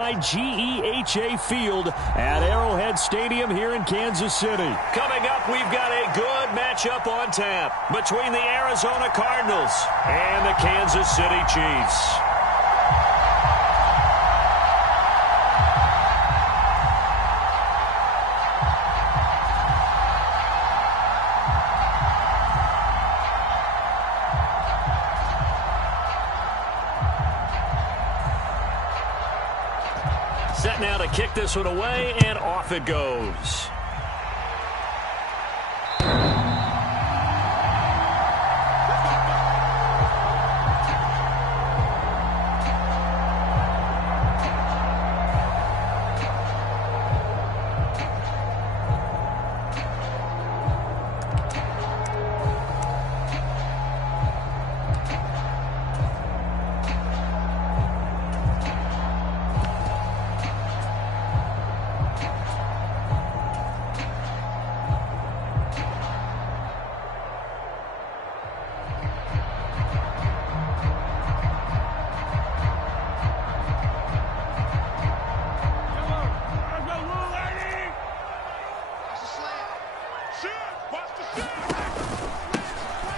GEHA Field at Arrowhead Stadium here in Kansas City. Coming up, we've got a good matchup on tap between the Arizona Cardinals and the Kansas City Chiefs. Set now to kick this one away, and off it goes.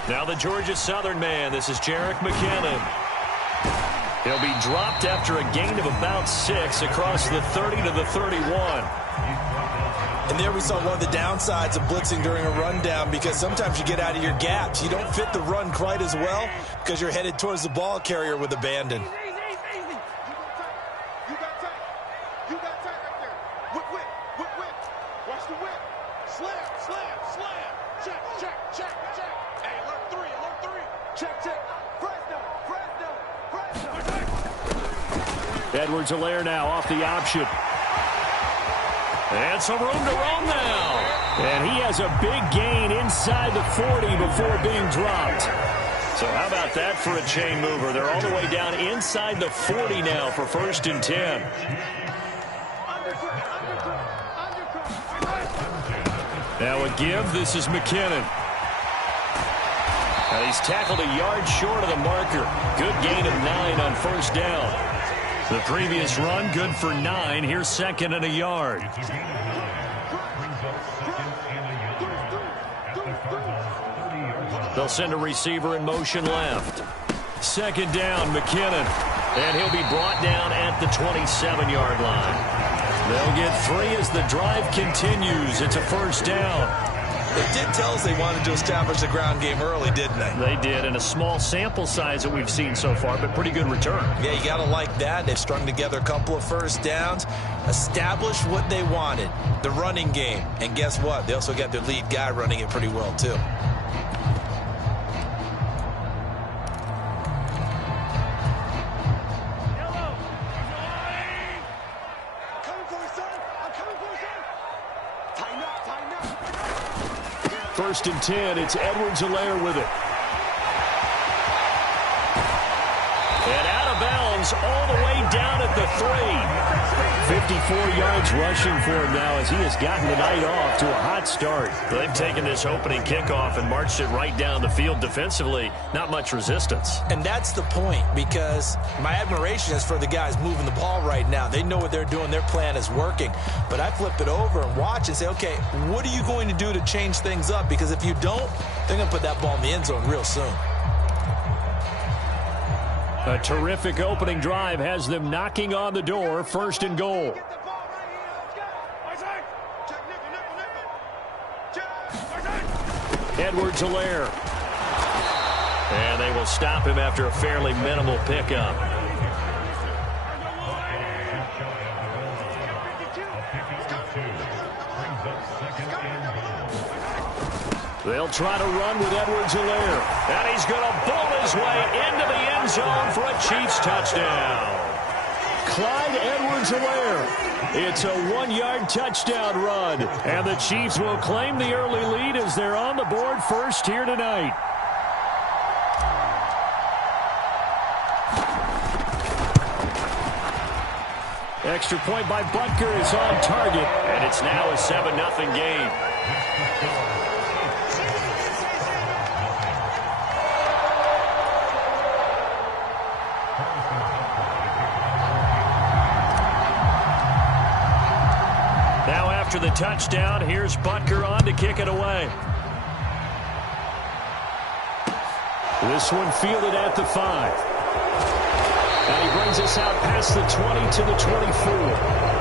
Now the Georgia Southern man, this is Jerick McKinnon. He'll be dropped after a gain of about 6 across the 30 to the 31. And there we saw one of the downsides of blitzing during a rundown, because sometimes you get out of your gaps. You don't fit the run quite as well because you're headed towards the ball carrier with abandon. Edwards-Helaire now off the option. And some room to roam now. And he has a big gain inside the 40 before being dropped. So how about that for a chain mover? They're all the way down inside the 40 now for 1st and 10. Now a give. This is McKinnon. And he's tackled a yard short of the marker. Good gain of 9 on 1st down. The previous run, good for 9. Here's 2nd and a yard. They'll send a receiver in motion left. 2nd down, McKinnon. And he'll be brought down at the 27-yard line. They'll get 3 as the drive continues. It's a 1st down. They did tell us they wanted to establish the ground game early, didn't they? They did, and a small sample size that we've seen so far, but pretty good return. Yeah, you got to like that. They've strung together a couple of 1st downs, established what they wanted, the running game. And guess what? They also got their lead guy running it pretty well, too. First and 10, it's Edwards-Helaire with it. And out of bounds all the way down at the 3. 54 yards rushing for him now as he has gotten the night off to a hot start. They've taken this opening kickoff and marched it right down the field defensively. Not much resistance. And that's the point, because my admiration is for the guys moving the ball right now. They know what they're doing. Their plan is working. But I flip it over and watch and say, okay, what are you going to do to change things up? Because if you don't, they're going to put that ball in the end zone real soon. A terrific opening drive has them knocking on the door. 1st and goal. Edwards-Helaire. And they will stop him after a fairly minimal pickup. They'll try to run with Edwards-Helaire. And he's going to bowl his way into the end zone for a Chiefs touchdown. Clyde Edwards-Helaire. It's a 1-yard touchdown run. And the Chiefs will claim the early lead as they're on the board first here tonight. Extra point by Butker is on target. And it's now a 7-0 game. after the touchdown. Here's Butker on to kick it away. This one fielded at the 5. And he brings us out past the 20 to the 24.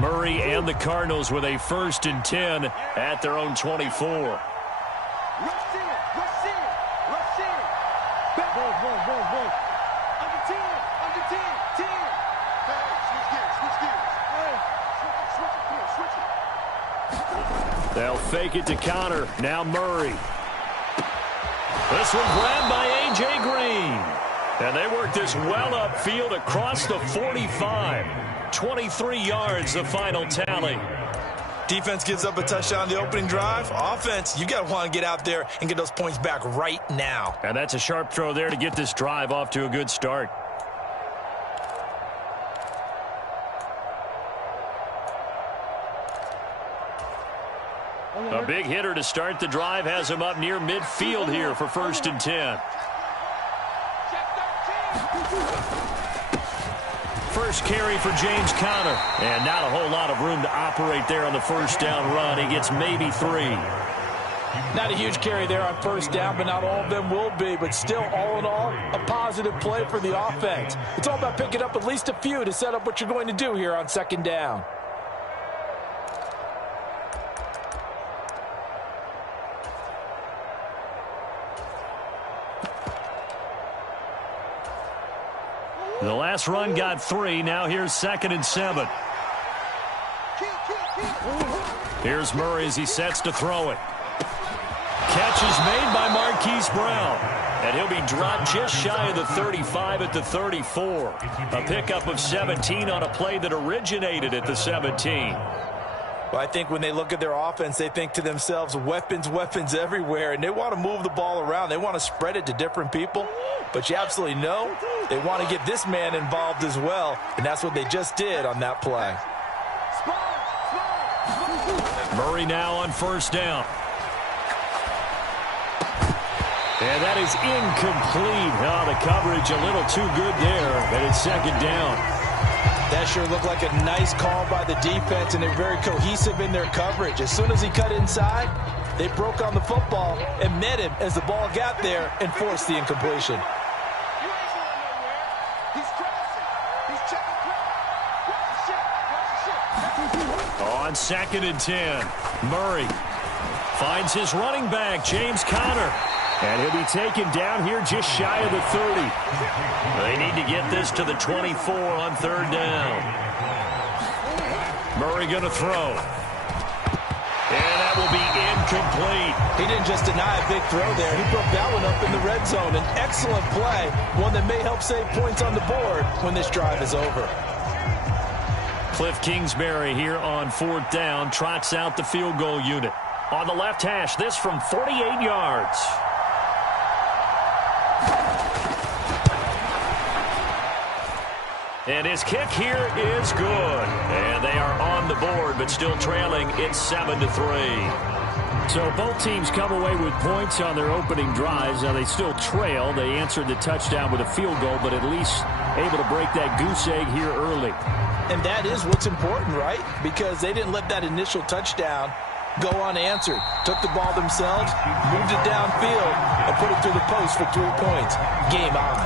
Murray and the Cardinals with a 1st and 10 at their own 24. Rush in, rush in, rush in. Back. Whoa. Under 10, under 10, 10. Hey, switch gears. Hey, switch it. They'll fake it to counter. Now Murray. This one grabbed by A.J. Green. And they work this well upfield across the 45. 23 yards, the final tally. Defense gives up a touchdown the opening drive. Offense, you got to want to get out there and get those points back right now. And that's a sharp throw there to get this drive off to a good start. A big hitter to start the drive has him up near midfield here for 1st and 10. First carry for James Conner. And not a whole lot of room to operate there on the 1st down run. He gets maybe 3. Not a huge carry there on 1st down, but not all of them will be. But still, all in all, a positive play for the offense. It's all about picking up at least a few to set up what you're going to do here on 2nd down. The last run got 3. Now here's 2nd and 7. Here's Murray as he sets to throw it. Catch is made by Marquise Brown. And he'll be dropped just shy of the 35 at the 34. A pickup of 17 on a play that originated at the 17. Well, I think when they look at their offense, they think to themselves, weapons everywhere, and they want to move the ball around. They want to spread it to different people, but you absolutely know they want to get this man involved as well, and that's what they just did on that play. Murray now on 1st down. And that is incomplete. Oh, the coverage a little too good there, and it's 2nd down. That sure looked like a nice call by the defense, and they're very cohesive in their coverage. As soon as he cut inside, they broke on the football and met him as the ball got there and forced the incompletion. On 2nd and 10, Murray finds his running back, James Conner. And he'll be taken down here just shy of the 30. They need to get this to the 24 on 3rd down. Murray going to throw. And that will be incomplete. He didn't just deny a big throw there. He broke that one up in the red zone. An excellent play, one that may help save points on the board when this drive is over. Cliff Kingsbury here on 4th down trots out the field goal unit. On the left hash, this from 48 yards. And his kick here is good. And they are on the board, but still trailing. It's 7-3. So both teams come away with points on their opening drives. Now they still trail. They answered the touchdown with a field goal, but at least able to break that goose egg here early. And that is what's important, right? Because they didn't let that initial touchdown go unanswered. Took the ball themselves, moved it downfield, and put it through the post for 3 points. Game on.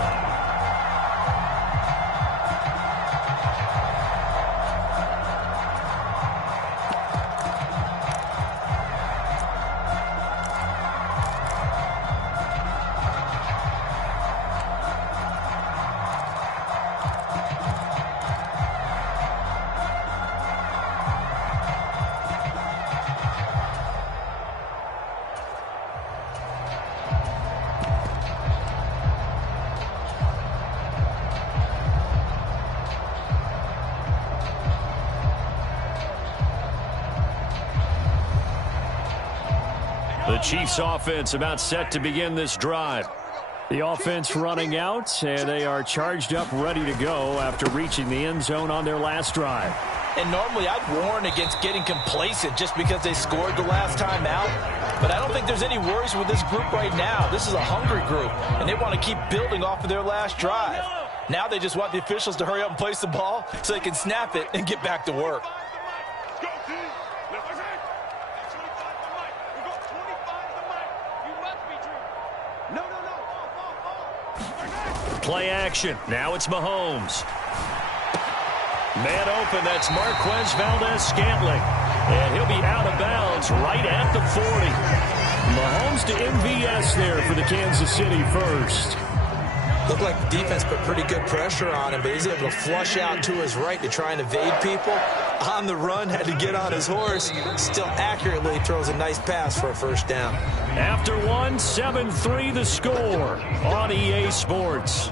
The Chiefs offense about set to begin this drive. The offense running out, and they are charged up, ready to go after reaching the end zone on their last drive. And normally I'd warn against getting complacent just because they scored the last time out. But I don't think there's any worries with this group right now. This is a hungry group, and they want to keep building off of their last drive. Now they just want the officials to hurry up and place the ball so they can snap it and get back to work. Play action. Now it's Mahomes. Man open, that's Marquez Valdez-Scantling. And he'll be out of bounds right at the 40. Mahomes to MVS there for the Kansas City first. Looked like the defense put pretty good pressure on him, but he's able to flush out to his right to try and evade people. On the run, had to get on his horse. Still accurately throws a nice pass for a first down. After one, 7-3 the score on EA Sports.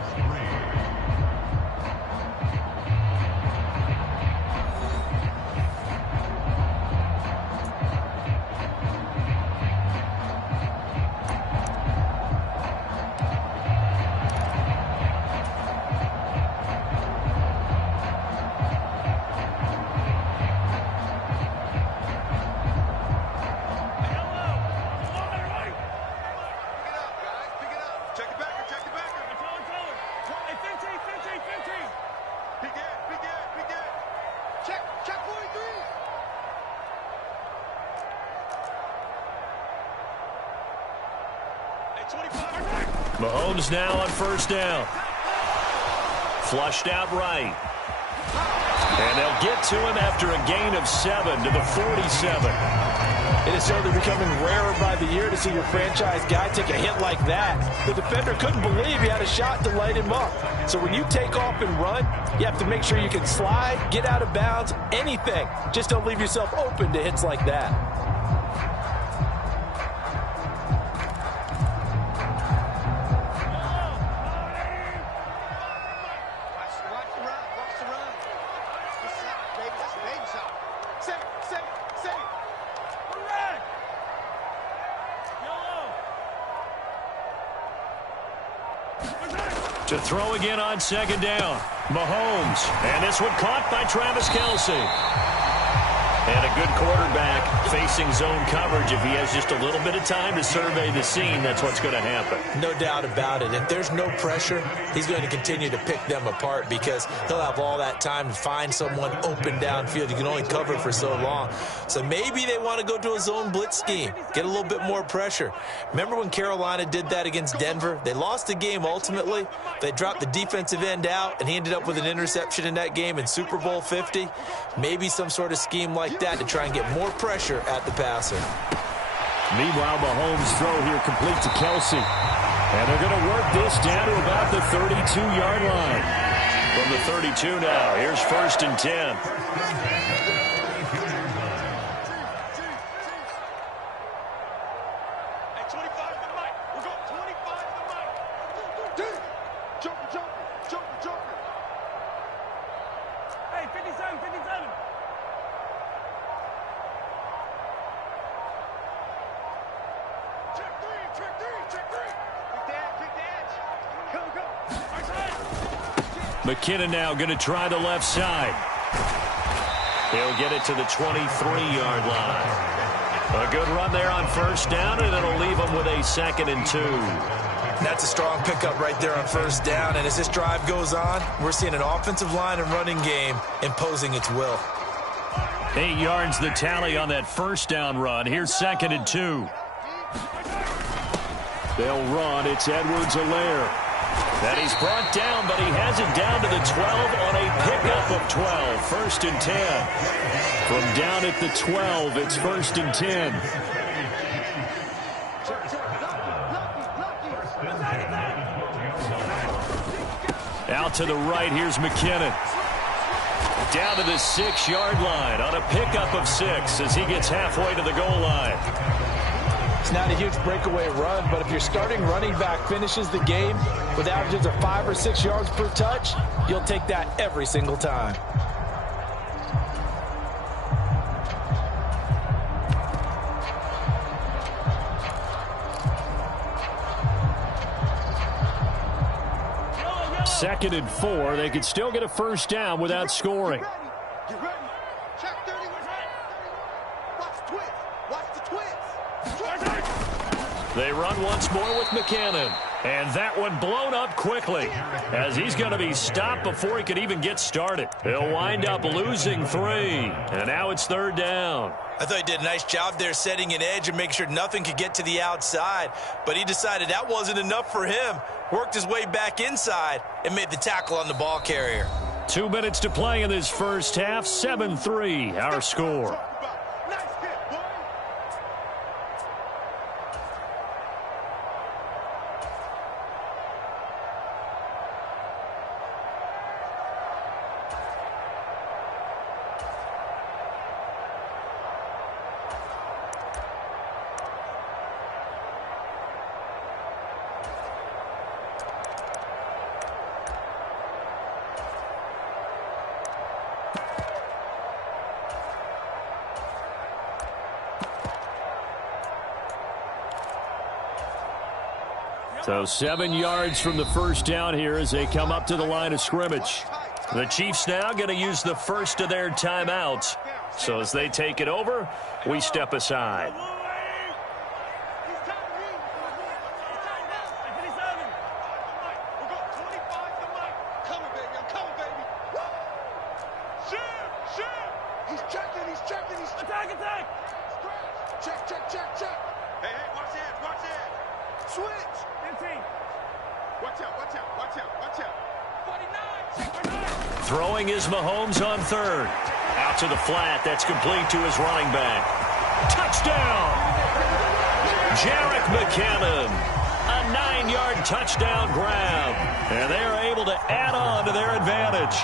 Mahomes now on first down. Flushed out right. And they'll get to him after a gain of 7 to the 47. It is certainly becoming rarer by the year to see your franchise guy take a hit like that. The defender couldn't believe he had a shot to light him up. So when you take off and run, you have to make sure you can slide, get out of bounds, anything. Just don't leave yourself open to hits like that. To throw again on second down. Mahomes. And this one caught by Travis Kelce. And a good quarterback facing zone coverage. If he has just a little bit of time to survey the scene, that's what's going to happen. No doubt about it. If there's no pressure, he's going to continue to pick them apart because he'll have all that time to find someone open downfield. You can only cover for so long. So maybe they want to go to a zone blitz scheme, get a little bit more pressure. Remember when Carolina did that against Denver? They lost the game ultimately. They dropped the defensive end out, and he ended up with an interception in that game in Super Bowl 50. Maybe some sort of scheme like that to try and get more pressure at the passer. Meanwhile, Mahomes' throw here complete to Kelce. And they're going to work this down to about the 32-yard line. From the 32 now, here's 1st and 10. McKinnon now going to try the left side. He'll get it to the 23-yard line. A good run there on first down, and it'll leave him with a 2nd and 2. That's a strong pickup right there on first down. And as this drive goes on, we're seeing an offensive line and running game imposing its will. 8 yards the tally on that first down run. Here's 2nd and 2. They'll run. It's Edwards-Helaire. And he's brought down, but he has it down to the 12 on a pickup of 12. 1st and 10. From down at the 12, it's 1st and 10. Out to the right, here's McKinnon. Down to the 6-yard line on a pickup of 6 as he gets halfway to the goal line. It's not a huge breakaway run, but if your starting running back finishes the game with averages of 5 or 6 yards per touch, you'll take that every single time. 2nd and 4. They could still get a first down without scoring. Get ready. Check 30. Watch the twist. Watch the twist. They run once more with McKinnon. And that one blown up quickly as he's going to be stopped before he could even get started. He'll wind up losing 3. And now it's 3rd down. I thought he did a nice job there setting an edge and making sure nothing could get to the outside. But he decided that wasn't enough for him. Worked his way back inside and made the tackle on the ball carrier. 2 minutes to play in this first half. 7-3 our score. So 7 yards from the first down here as they come up to the line of scrimmage. The Chiefs now going to use the first of their timeouts. So as they take it over, we step aside. Throwing is Mahomes on 3rd. Out to the flat. That's complete to his running back. Touchdown! Jerick McKinnon. A 9-yard touchdown grab. And they are able to add on to their advantage.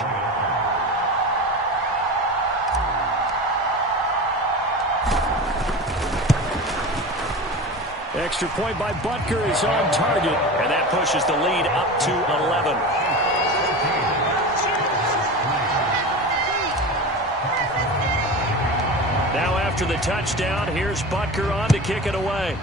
Extra point by Butker is on target. And that pushes the lead up to 11. Now after the touchdown, here's Butker on to kick it away.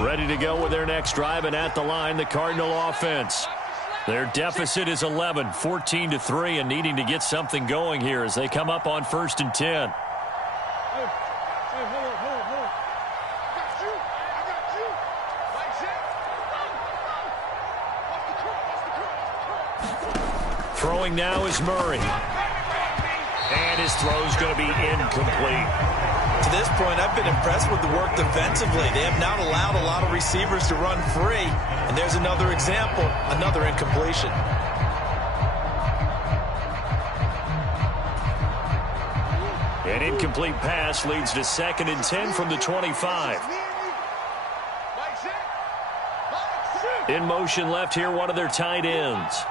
Ready to go with their next drive, and at the line, the Cardinal offense. Their deficit is 11, 14-3, and needing to get something going here as they come up on 1st and 10. Throwing now is Murray. And his throw's going to be incomplete. To this point, I've been impressed with the work defensively. They have not allowed a lot of receivers to run free. And there's another example, another incompletion. An incomplete pass leads to 2nd and 10 from the 25. In motion left here, one of their tight ends.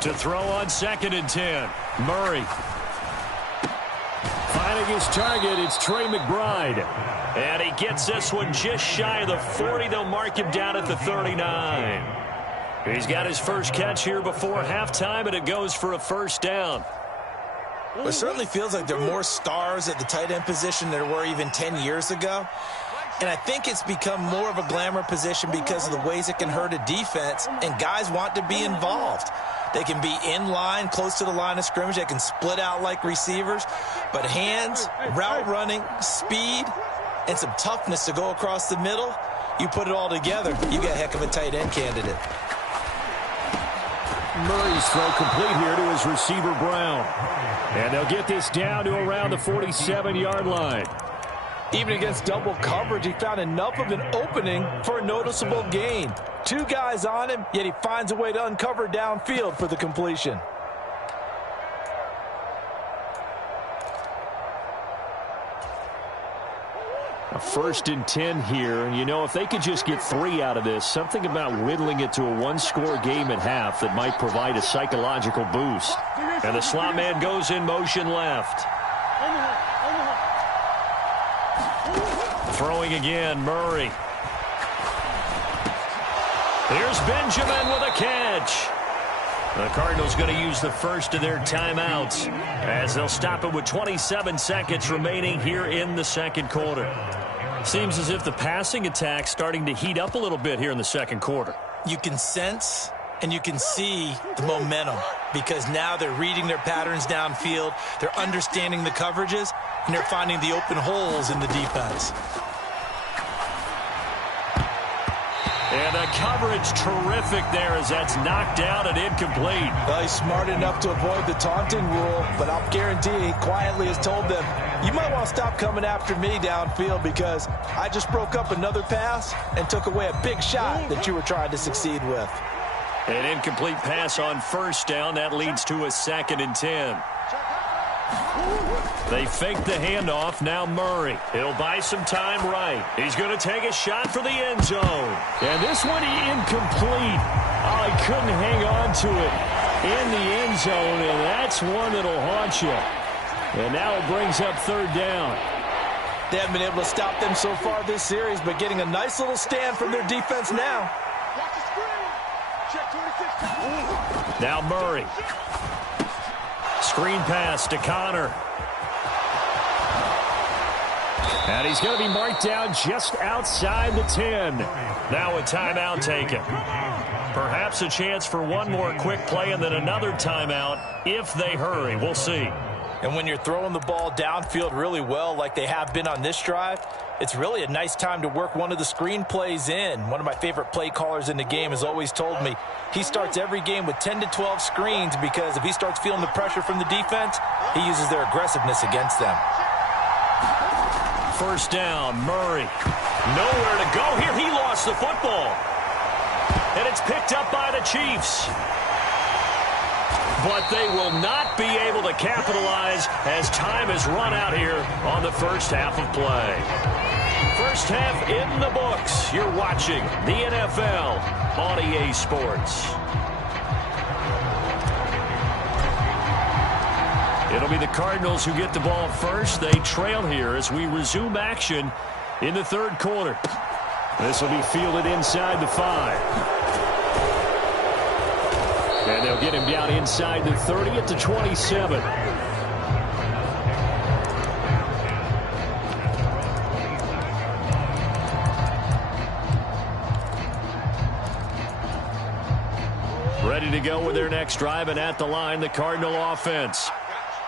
To throw on 2nd and 10. Murray. Finding his target, it's Trey McBride. And he gets this one just shy of the 40. They'll mark him down at the 39. He's got his first catch here before halftime, and it goes for a first down. Well, it certainly feels like there are more stars at the tight end position than there were even 10 years ago. And I think it's become more of a glamour position because of the ways it can hurt a defense, and guys want to be involved. They can be in line, close to the line of scrimmage. They can split out like receivers. But hands, route running, speed, and some toughness to go across the middle, you put it all together, you got a heck of a tight end candidate. Murray's throw complete here to his receiver, Brown. And they'll get this down to around the 47-yard line. Even against double coverage, he found enough of an opening for a noticeable gain. 2 guys on him, yet he finds a way to uncover downfield for the completion. A 1st and 10 here. And, you know, if they could just get 3 out of this, something about whittling it to a 1-score game at half that might provide a psychological boost. And the slot man goes in motion left. Throwing again, Murray. Here's Benjamin with a catch. The Cardinals going to use the first of their timeouts as they'll stop it with 27 seconds remaining here in the second quarter. Seems as if the passing attack's starting to heat up a little bit here in the second quarter. You can sense and you can see the momentum because now they're reading their patterns downfield, they're understanding the coverages, and they're finding the open holes in the defense. And the coverage terrific there as that's knocked down and incomplete. Well, he's smart enough to avoid the taunting rule, but I'll guarantee he quietly has told them, you might want to stop coming after me downfield because I just broke up another pass and took away a big shot that you were trying to succeed with. An incomplete pass on 1st down. That leads to a 2nd and 10. They fake the handoff. Now Murray. He'll buy some time right. He's going to take a shot for the end zone. And this one incomplete. Oh, he couldn't hang on to it in the end zone, and that's one that'll haunt you. And now it brings up 3rd down. They haven't been able to stop them so far this series, but getting a nice little stand from their defense now. Watch the screen. Check 26. Now Murray. Screen pass to Connor. And he's going to be marked down just outside the 10. Now a timeout taken. Perhaps a chance for one more quick play and then another timeout if they hurry. We'll see. And when you're throwing the ball downfield really well like they have been on this drive, it's really a nice time to work one of the screen plays in. One of my favorite play callers in the game has always told me he starts every game with 10 to 12 screens because if he starts feeling the pressure from the defense, he uses their aggressiveness against them. 1st down, Murray. Nowhere to go here. He lost the football. And it's picked up by the Chiefs. But they will not be able to capitalize as time has run out here on the first half of play. First half in the books. You're watching the NFL on EA Sports. It'll be the Cardinals who get the ball first. They trail here as we resume action in the 3rd quarter. This will be fielded inside the 5. And they'll get him down inside the 30 at the 27. Ready to go with their next drive, and at the line, the Cardinal offense.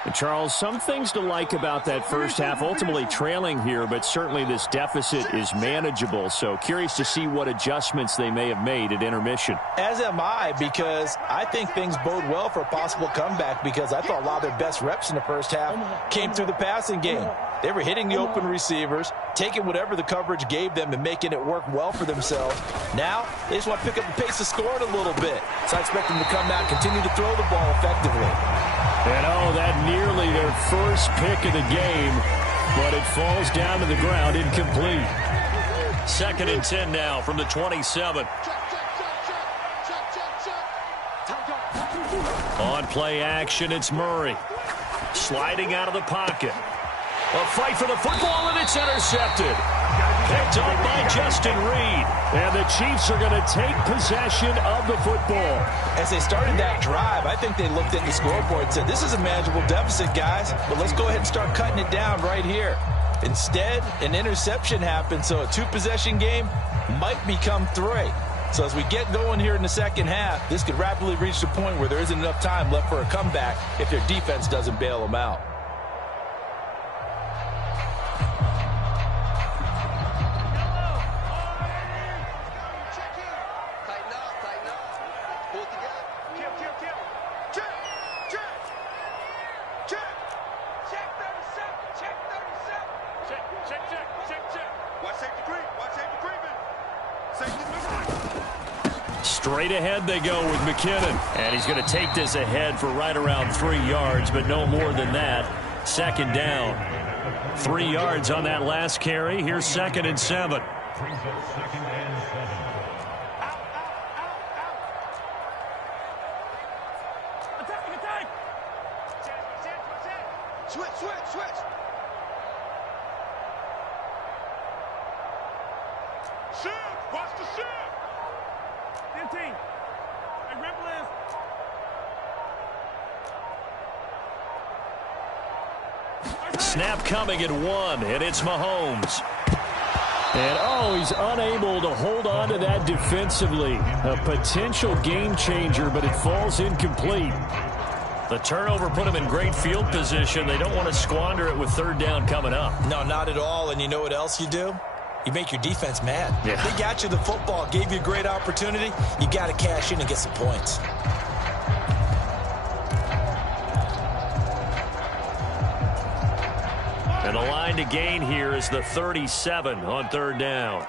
And Charles, some things to like about that first half, ultimately trailing here, but certainly this deficit is manageable. So curious to see what adjustments they may have made at intermission. As am I, because I think things bode well for a possible comeback because I thought a lot of their best reps in the first half came through the passing game. They were hitting the open receivers, taking whatever the coverage gave them and making it work well for themselves. Now, they just want to pick up the pace of scoring a little bit. So I expect them to come out and continue to throw the ball effectively. And oh, that nearly their first pick of the game, but it falls down to the ground incomplete. 2nd and 10 now from the 27. On play action, it's Murray. Sliding out of the pocket. A fight for the football, and it's intercepted. Picked up by Justin Reed. And the Chiefs are going to take possession of the football. As they started that drive, I think they looked at the scoreboard and said, this is a manageable deficit, guys, but let's go ahead and start cutting it down right here. Instead, an interception happened, so a 2-possession game might become 3. So as we get going here in the second half, this could rapidly reach the point where there isn't enough time left for a comeback if their defense doesn't bail them out. Straight ahead they go with McKinnon. And he's going to take this ahead for right around 3 yards, but no more than that. Second down. 3 yards on that last carry. Here's 2nd and 7. Switch. Shift. Watch the shift. 15. Hey, ripple is. Snap coming at 1, and it's Mahomes. And, he's unable to hold on to that defensively. A potential game changer, but it falls incomplete. The turnover put him in great field position. They don't want to squander it with 3rd down coming up. No, not at all. And you know what else you do? You make your defense mad. Yeah. They got you the football, gave you a great opportunity. You got to cash in and get some points. And the line to gain here is the 37 on 3rd down.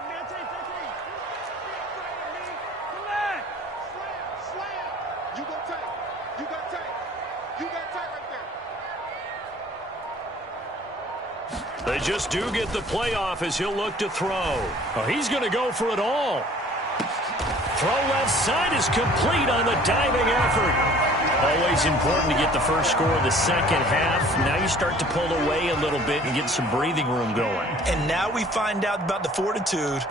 They just do get the playoff as he'll look to throw. He's going to go for it all. Throw left side is complete on the diving effort. Always important to get the first score of the second half. Now you start to pull away a little bit and get some breathing room going. And now we find out about the fortitude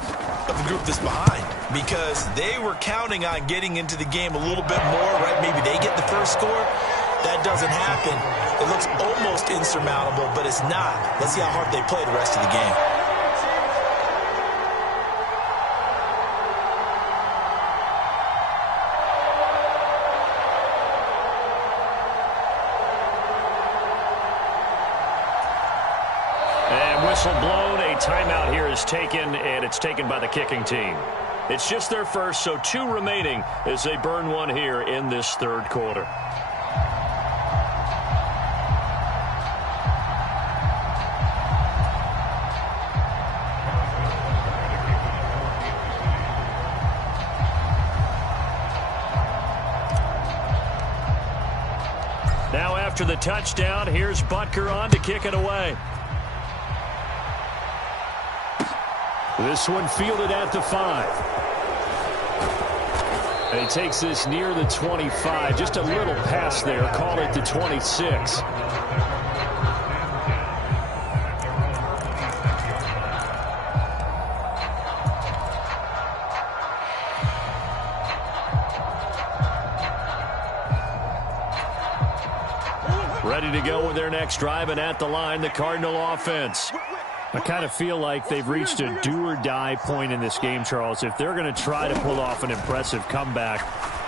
of the group that's behind, because they were counting on getting into the game a little bit more, right? Maybe they get the first score. That doesn't happen. It looks almost insurmountable, but it's not. Let's see how hard they play the rest of the game. And whistle blown. A timeout here is taken, and it's taken by the kicking team. It's just their first, so 2 remaining as they burn 1 here in this 3rd quarter. Now after the touchdown, here's Butker on to kick it away. This one fielded at the 5. And he takes this near the 25. Just a little pass there. Call it the 26. Ready to go with their next drive, and at the line, the Cardinal offense. I kind of feel like they've reached a do-or-die point in this game, Charles. If they're going to try to pull off an impressive comeback,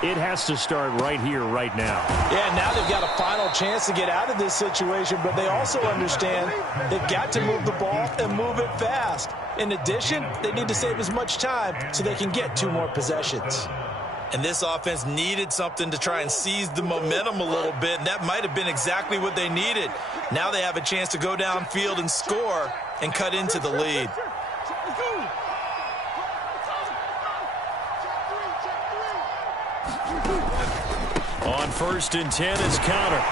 it has to start right here, right now. Yeah, now they've got a final chance to get out of this situation, but they also understand they've got to move the ball and move it fast. In addition, they need to save as much time so they can get 2 more possessions. And this offense needed something to try and seize the momentum a little bit, and that might have been exactly what they needed. Now they have a chance to go downfield and score and cut into the lead. On 1st and 10 is Counter.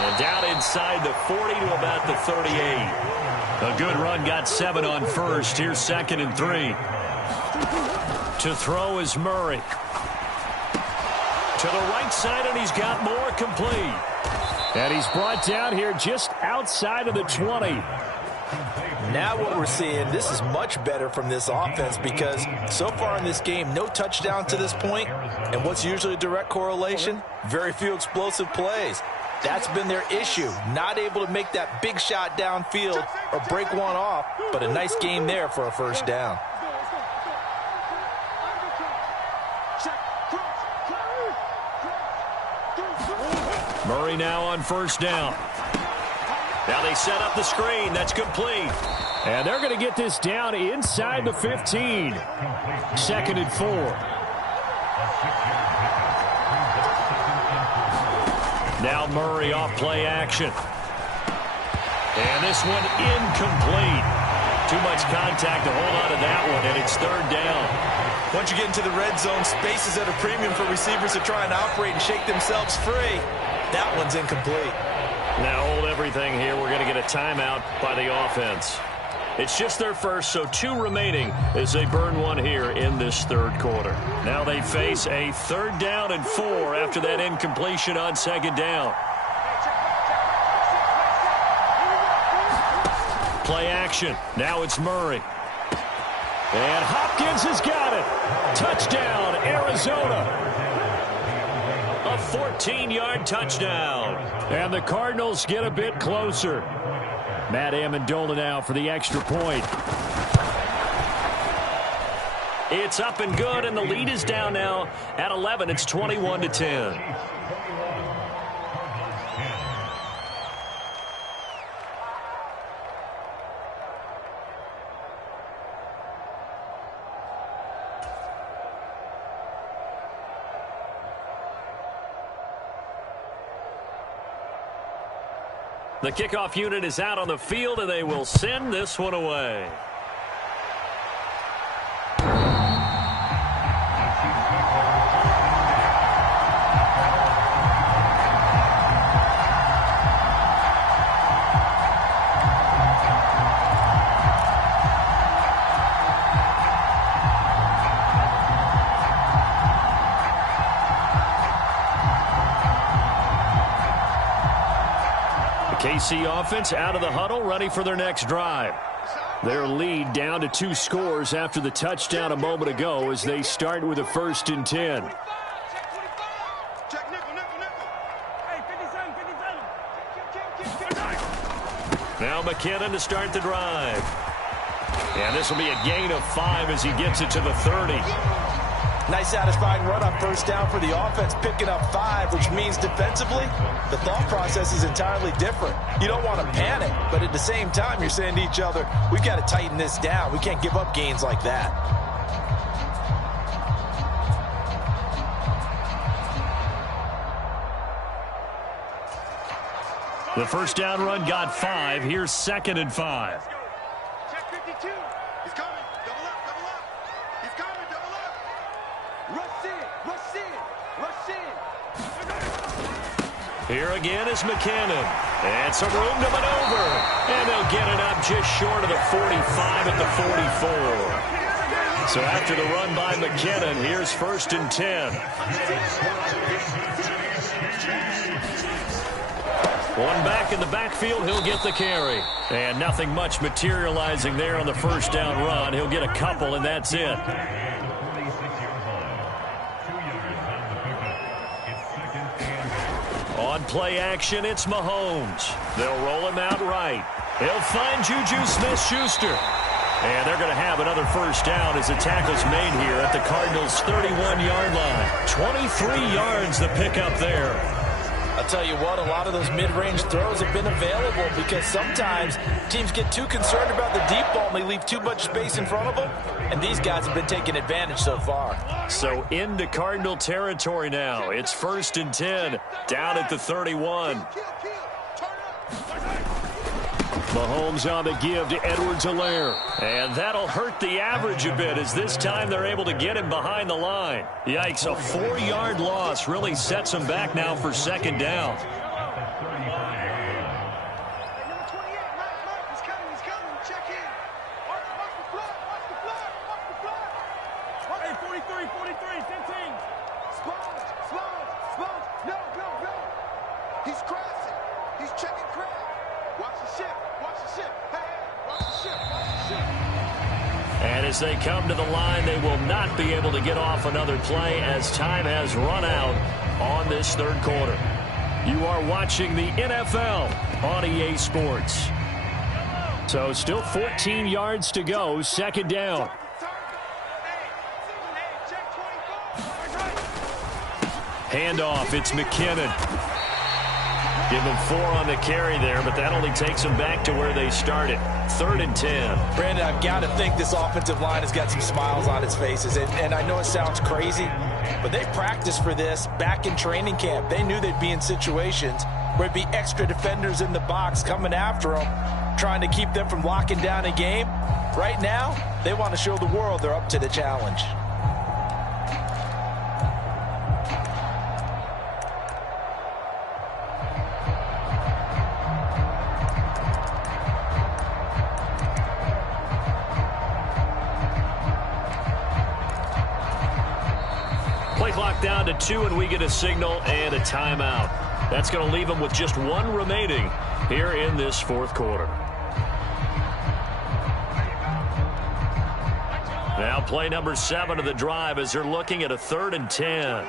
And down inside the 40 to about the 38. A good run, got 7 on 1st. Here's 2nd and 3. To throw is Murray. To the right side, and he's got more, complete. And he's brought down here just outside of the 20. Now what we're seeing, this is much better from this offense, because so far in this game, no touchdown to this point. And what's usually a direct correlation? Very few explosive plays. That's been their issue. Not able to make that big shot downfield or break one off, but a nice game there for a 1st down. Murray now on 1st down. Now they set up the screen. That's complete. And they're going to get this down inside the 15. 2nd and 4. Now Murray off play action. And this one incomplete. Too much contact to hold on to that one, and it's 3rd down. Once you get into the red zone, space is at a premium for receivers to try and operate and shake themselves free. That one's incomplete. Now hold everything here. We're going to get a timeout by the offense. It's just their first, so 2 remaining as they burn one here in this third quarter. Now they face a 3rd down and 4 after that incompletion on 2nd down. Play action. Now it's Murray. And Hopkins has got it. Touchdown, Arizona. A 14-yard touchdown. And the Cardinals get a bit closer. Matt Amendola now for the extra point. It's up and good, and the lead is down now at 11. It's 21-10. The kickoff unit is out on the field, and they will send this one away. KC offense out of the huddle, ready for their next drive. Their lead down to 2 scores after the touchdown a moment ago as they start with a 1st and 10. Now McKinnon to start the drive. And this will be a gain of 5 as he gets it to the 30. Nice satisfying run on 1st down for the offense, picking up 5, which means defensively, the thought process is entirely different. You don't want to panic, but at the same time, you're saying to each other, we've got to tighten this down. We can't give up gains like that. The 1st down run got 5. Here's 2nd and 5. Check 52. He's coming. Double up, double up. He's coming, double up. Rush in, rush in, rush in. Here again is McKinnon. And some room to maneuver. And they'll get it up just short of the 45 at the 44. So after the run by McKinnon, here's 1st and 10. One back in the backfield, he'll get the carry. And nothing much materializing there on the 1st down run. He'll get a couple, and that's it. On play action, it's Mahomes. They'll roll him out right. He'll find Juju Smith-Schuster. And they're going to have another 1st down as the tackle's made here at the Cardinals' 31-yard line. 23 yards the pickup there. I'll tell you what, a lot of those mid-range throws have been available because sometimes teams get too concerned about the deep ball and they leave too much space in front of them, and these guys have been taking advantage so far. So into Cardinal territory now. It's 1st and 10, down at the 31. Mahomes on the give to Edwards-Helaire. And that'll hurt the average a bit as this time they're able to get him behind the line. Yikes, a 4-yard loss really sets him back now for 2nd down. And as they come to the line, they will not be able to get off another play as time has run out on this 3rd quarter. You are watching the NFL on EA Sports. So still 14 yards to go, 2nd down. Handoff, it's McKinnon. Give them 4 on the carry there, but that only takes them back to where they started. 3rd and 10. Brandon, I've got to think this offensive line has got some smiles on its faces. And I know it sounds crazy, but they practiced for this back in training camp. They knew they'd be in situations where it'd be extra defenders in the box coming after them, trying to keep them from locking down a game. Right now, they want to show the world they're up to the challenge. clock down to 2, and we get a signal and a timeout. That's going to leave them with just 1 remaining here in this fourth quarter. Now play number 7 of the drive as they're looking at a 3rd and 10.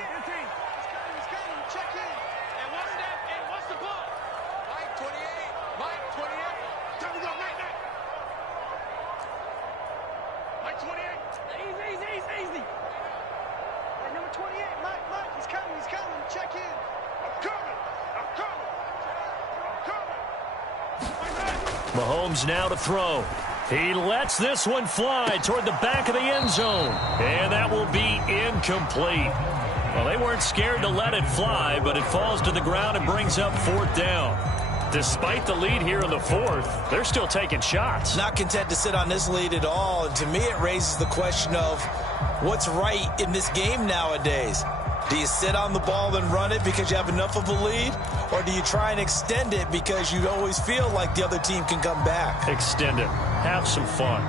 Mahomes now to throw. He lets this one fly toward the back of the end zone. And that will be incomplete. Well, they weren't scared to let it fly, but it falls to the ground and brings up 4th down. Despite the lead here in the 4th, they're still taking shots. Not content to sit on this lead at all. And to me, it raises the question of what's right in this game nowadays. Do you sit on the ball and run it because you have enough of a lead? Or do you try and extend it because you always feel like the other team can come back? Extend it. Have some fun.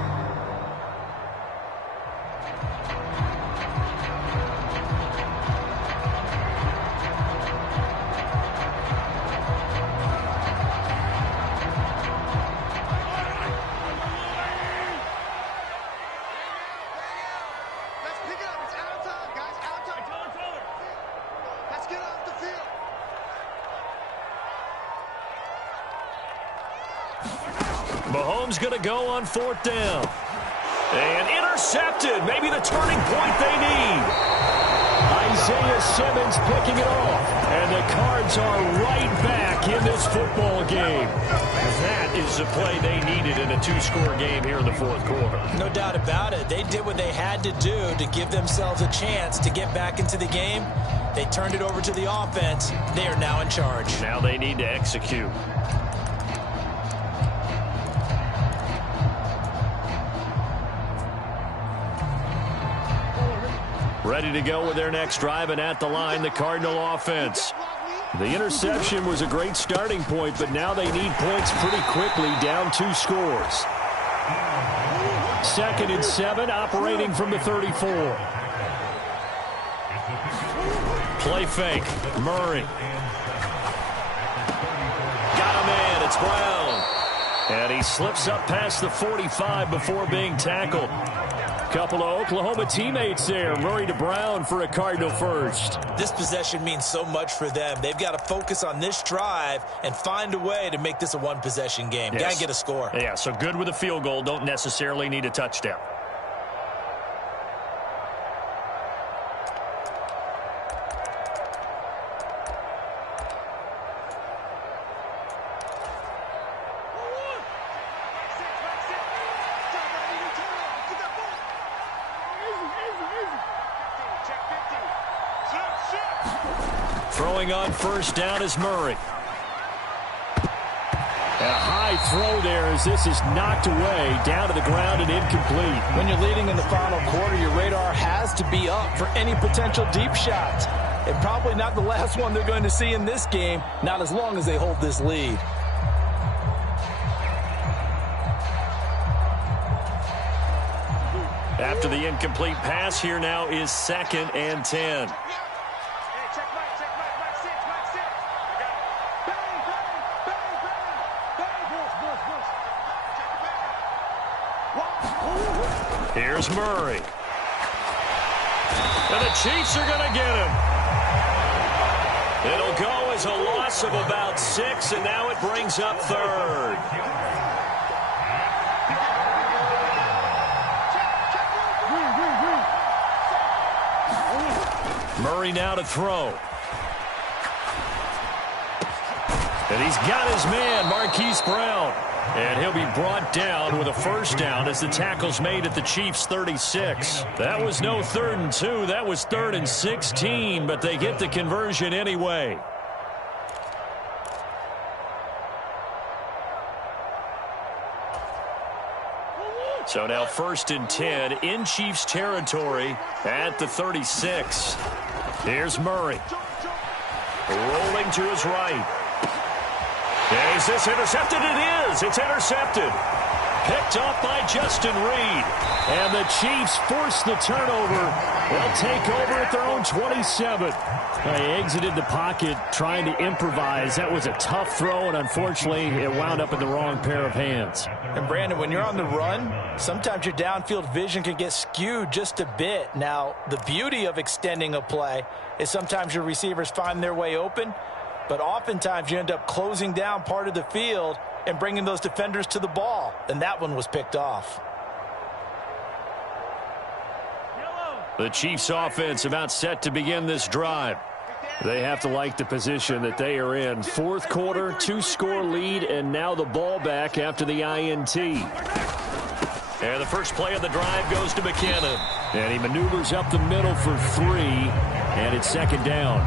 Mahomes going to go on 4th down. And intercepted. Maybe the turning point they need. Isaiah Simmons picking it off. And the Cards are right back in this football game. That is the play they needed in a 2-score game here in the 4th quarter. No doubt about it. They did what they had to do to give themselves a chance to get back into the game. They turned it over to the offense. They are now in charge. Now they need to execute. Ready to go with their next drive, and at the line, the Cardinal offense. The interception was a great starting point, but now they need points pretty quickly, down 2 scores. 2nd and 7, operating from the 34. Play fake. Murray. Got a man. It's Brown. And he slips up past the 45 before being tackled. Couple of Oklahoma teammates there. Murray to Brown for a Cardinal first. This possession means so much for them. They've got to focus on this drive and find a way to make this a 1-possession game. Yes. Got to get a score. Yeah, so good with a field goal. Don't necessarily need a touchdown. Throwing on 1st down is Murray. A high throw there as this is knocked away, down to the ground and incomplete. When you're leading in the final quarter, your radar has to be up for any potential deep shots. And probably not the last one they're going to see in this game, not as long as they hold this lead. After the incomplete pass, here now is 2nd and 10. Here's Murray. And the Chiefs are going to get him. It'll go as a loss of about 6, and now it brings up 3rd. Murray now to throw. And he's got his man, Marquise Brown. And he'll be brought down with a 1st down as the tackle's made at the Chiefs' 36. That was no 3rd and 2. That was 3rd and 16, but they get the conversion anyway. So now 1st and 10 in Chiefs territory at the 36. Here's Murray. Rolling to his right. Is this intercepted? It is. It's intercepted. Picked off by Justin Reed. And the Chiefs force the turnover. They'll take over at their own 27. They exited the pocket trying to improvise. That was a tough throw, and unfortunately, it wound up in the wrong pair of hands. And, Brandon, when you're on the run, sometimes your downfield vision can get skewed just a bit. Now, the beauty of extending a play is sometimes your receivers find their way open, but oftentimes you end up closing down part of the field and bringing those defenders to the ball, and that one was picked off. The Chiefs offense about set to begin this drive. They have to like the position that they are in. Fourth quarter, 2-score lead, and now the ball back after the INT. And the first play of the drive goes to McKinnon. And he maneuvers up the middle for 3, and it's second down.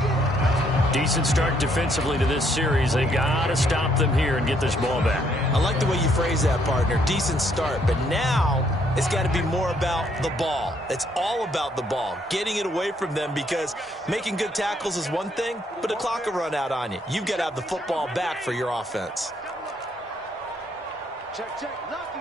Decent start defensively to this series. They've got to stop them here and get this ball back. I like the way you phrase that, partner. Decent start. But now it's got to be more about the ball. It's all about the ball. Getting it away from them, because making good tackles is one thing, but the clock will run out on you. You've got to have the football back for your offense. Check, check. Lucky.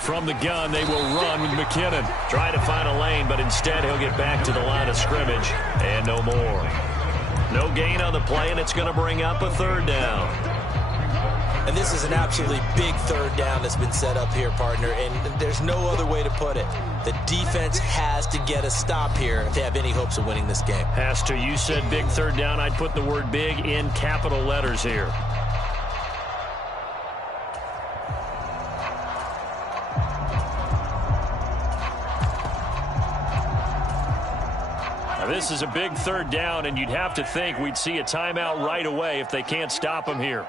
From the gun, they will run with McKinnon. Trying to find a lane, but instead he'll get back to the line of scrimmage. And no more. No gain on the play, and it's going to bring up a third down. And this is an absolutely big third down that's been set up here, partner, and there's no other way to put it. The defense has to get a stop here if they have any hopes of winning this game. Has to. You said big third down. I'd put the word big in capital letters here. Now, this is a big third down, and you'd have to think we'd see a timeout right away if they can't stop him here.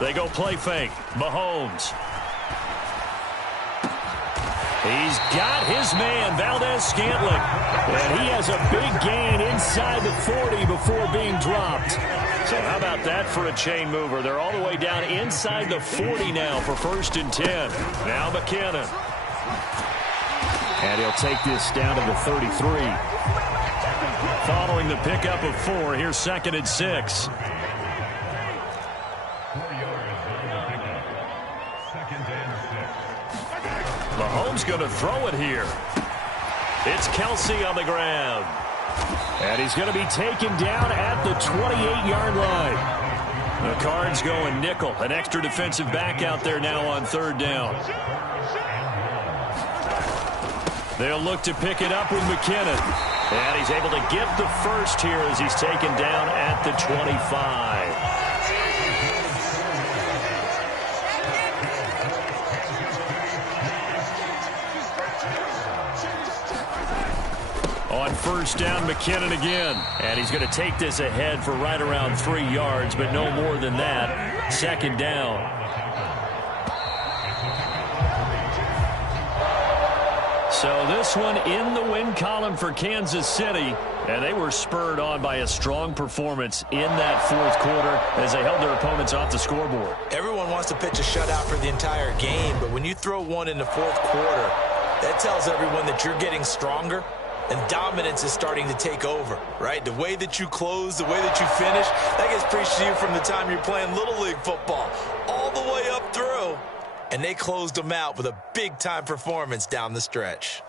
They go play fake. Mahomes. He's got his man, Valdez-Scantling. And he has a big gain inside the 40 before being dropped. So how about that for a chain mover? They're all the way down inside the 40 now for 1st and 10. Now McKinnon. And he'll take this down to the 33. Following the pickup of 4, here's 2nd and 6. Mahomes going to throw it here. It's Kelsey on the ground. And he's going to be taken down at the 28-yard line. The Cards going nickel. An extra defensive back out there now on 3rd down. They'll look to pick it up with McKinnon. And he's able to get the first here as he's taken down at the 25. On 1st down, McKinnon again. And he's going to take this ahead for right around 3 yards, but no more than that. 2nd down. So this one in the win column for Kansas City. And they were spurred on by a strong performance in that 4th quarter as they held their opponents off the scoreboard. Everyone wants to pitch a shutout for the entire game, but when you throw one in the 4th quarter, that tells everyone that you're getting stronger. And dominance is starting to take over, right? The way that you close, the way that you finish, that gets preached to you from the time you're playing Little League football all the way up through. And they closed them out with a big-time performance down the stretch.